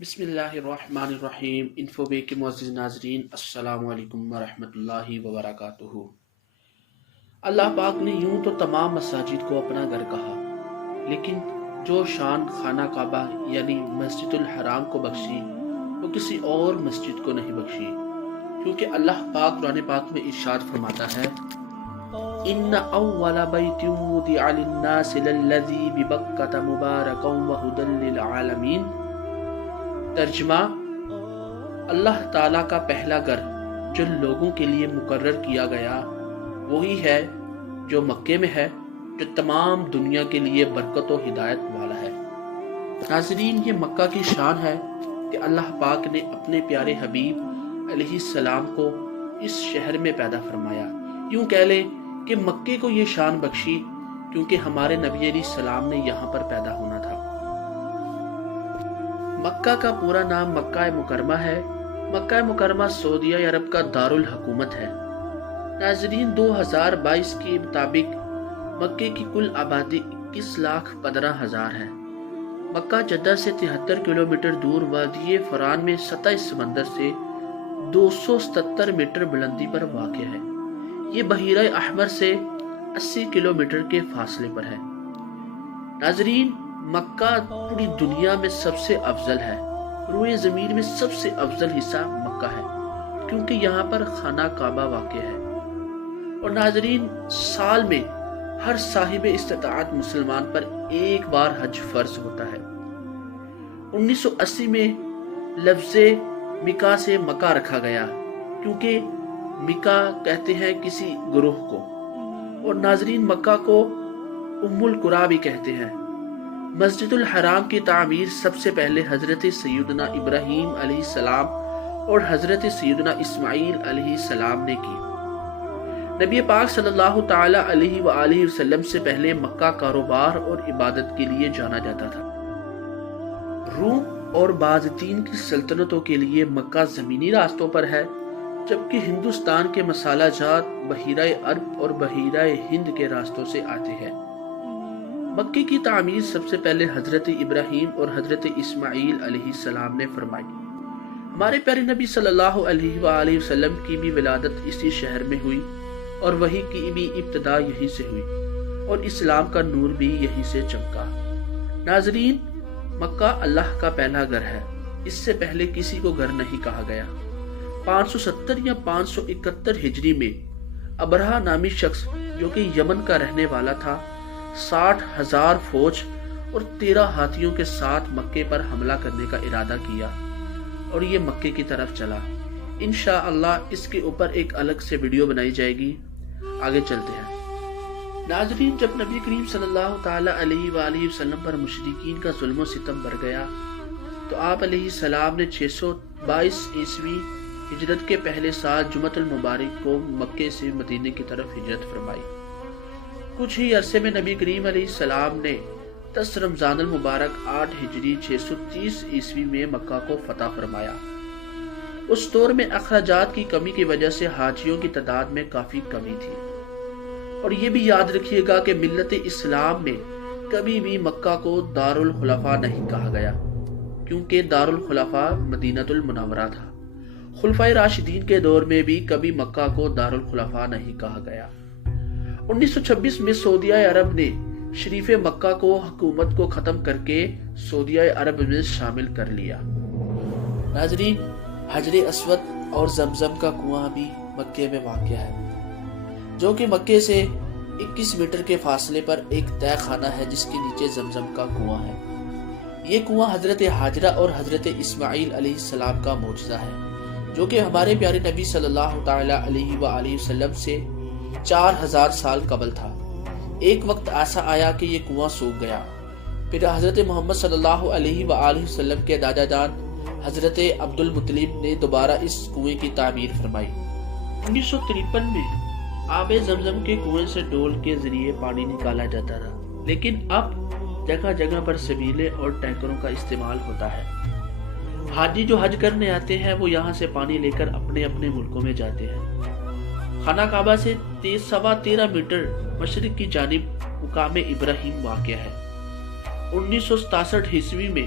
بسم اللہ الرحمن الرحیم انفوبے کے معزز ناظرین، السلام علیکم ورحمۃ اللہ وبرکاتہ۔ اللہ پاک نے یوں تو تمام مساجد کو اپنا گھر کہا، لیکن جو شان خانہ کعبہ یعنی مسجد الحرام کو بخشی وہ کسی اور مسجد کو نہیں بخشی، کیونکہ اللہ پاک قرآن پاک میں ارشاد فرماتا ہے ان اول بیت وضع للناس للذی ببکۃ مبارکا وہدی للعالمین۔ ترجمہ: اللہ تعالیٰ کا پہلا گھر جو لوگوں کے لیے مقرر کیا گیا وہی ہے جو مکے میں ہے، جو تمام دنیا کے لیے برکت و ہدایت والا ہے۔ ناظرین، یہ مکہ کی شان ہے کہ اللہ پاک نے اپنے پیارے حبیب علیہ السلام کو اس شہر میں پیدا فرمایا۔ یوں کہہ لیں کہ مکے کو یہ شان بخشی کیونکہ ہمارے نبی علیہ السلام نے یہاں پر پیدا ہونا تھا۔ مکہ کا پورا نام مکہ مکرمہ ہے۔ مکہ مکرمہ سعودیہ عرب کا دارالحکومت ہے۔ ناظرین، 2022 کے مطابق مکے کی کل آبادی 21,15,000 ہے۔ مکہ جدہ سے 73 کلومیٹر دور وادی فران میں سطح سمندر سے 277 میٹر بلندی پر واقع ہے۔ یہ بحیرہ احمر سے 80 کلومیٹر کے فاصلے پر ہے۔ ناظرین، مکہ پوری دنیا میں سب سے افضل ہے۔ روئے زمین میں سب سے افضل حصہ مکہ ہے کیونکہ یہاں پر خانہ کعبہ واقع ہے۔ اور ناظرین، سال میں ہر صاحب استطاعت مسلمان پر ایک بار حج فرض ہوتا ہے۔ 1980 میں لفظ مکہ سے مکہ رکھا گیا کیونکہ مکہ کہتے ہیں کسی گروہ کو، اور ناظرین مکہ کو ام القریٰ بھی کہتے ہیں۔ مسجد الحرام کی تعمیر سب سے پہلے حضرت سیدنا ابراہیم علیہ السلام اور حضرت سیدنا اسماعیل علیہ السلام نے کی۔ نبی پاک صلی اللہ تعالی علیہ وآلہ وسلم سے پہلے مکہ کاروبار اور عبادت کے لیے جانا جاتا تھا۔ روم اور بازنطین کی سلطنتوں کے لیے مکہ زمینی راستوں پر ہے، جبکہ ہندوستان کے مسالہ جات بحیرہ عرب اور بحیرہ ہند کے راستوں سے آتے ہیں۔ مکے کی تعمیر سب سے پہلے حضرت ابراہیم اور حضرت اسماعیل علیہ السلام نے فرمائی۔ ہمارے پیارے نبی صلی اللہ علیہ وآلہ وسلم کی بھی ولادت اسی شہر میں ہوئی اور وحی کی بھی ابتدا یہیں سے ہوئی، اور اسلام کا نور بھی یہیں سے چمکا۔ ناظرین، مکہ اللہ کا پہلا گھر ہے۔ اس سے پہلے کسی کو گھر نہیں کہا گیا۔ 570 یا 571 ہجری میں ابرہہ نامی شخص جو کہ یمن کا رہنے والا تھا، 60,000 فوج اور 13 ہاتھیوں کے ساتھ مکے پر حملہ کرنے کا ارادہ کیا اور یہ مکے کی طرف چلا۔ انشاءاللہ اس کے اوپر ایک الگ سے ویڈیو بنائی جائے گی۔ آگے چلتے ہیں۔ ناظرین، جب نبی کریم صلی اللہ تعالی علیہ وآلہ وسلم پر مشرکین کا ظلم و ستم بڑھ گیا تو آپ علیہ السلام نے 622 عیسوی ہجرت کے پہلے سال جمعۃ المبارک کو مکے سے مدینے کی طرف ہجرت فرمائی۔ کچھ ہی عرصے میں نبی کریم علیہ السلام نے 10 رمضان المبارک 8 ہجری 630 عیسوی میں مکہ کو فتح فرمایا۔ اس دور میں اخراجات کی کمی کی وجہ سے حاجیوں کی تعداد میں کافی کمی تھی، اور یہ بھی یاد رکھیے گا کہ ملت اسلام میں کبھی بھی مکہ کو دارالخلفاء نہیں کہا گیا کیونکہ دارالخلفاء مدینہ المنورہ تھا۔ خلفائے راشدین کے دور میں بھی کبھی مکہ کو دارالخلفاء نہیں کہا گیا۔ 1926 میں سعودیہ عرب نے شریف مکہ کو حکومت کو ختم کر کے سعودیہ عرب میں شامل کر لیا۔ ناظرین، حجر اسود اور زمزم کا کنواں بھی مکے میں واقع ہے، جو کہ مکے سے 21 میٹر کے فاصلے پر ایک تہہ خانہ ہے جس کے نیچے زمزم کا کنواں ہے۔ یہ کنواں حضرت ہاجرہ اور حضرت اسماعیل علیہ السلام کا معجزہ ہے، جو کہ ہمارے پیارے نبی صلی اللہ تعالی علیہ وآلہ وسلم سے 4000 سال قبل تھا۔ ایک وقت ایسا آیا کہ یہ کنواں سوکھ گیا، پھر حضرت محمد صلی اللہ علیہ وآلہ وسلم کے دادا جان حضرت عبد المطلب نے دوبارہ اس کنویں کی تعمیر فرمائی۔ 1953 میں آب زمزم کے کنویں سے ڈول کے ذریعے پانی نکالا جاتا تھا، لیکن اب جگہ جگہ پر سبیلے اور ٹینکروں کا استعمال ہوتا ہے۔ حاجی جو حج کرنے آتے ہیں وہ یہاں سے پانی لے کر اپنے اپنے ملکوں میں جاتے ہیں۔ خانہ کعبہ سے 13.25 میٹر مشرق کی جانب مقام ابراہیم واقع ہے۔ 1967 عیسوی میں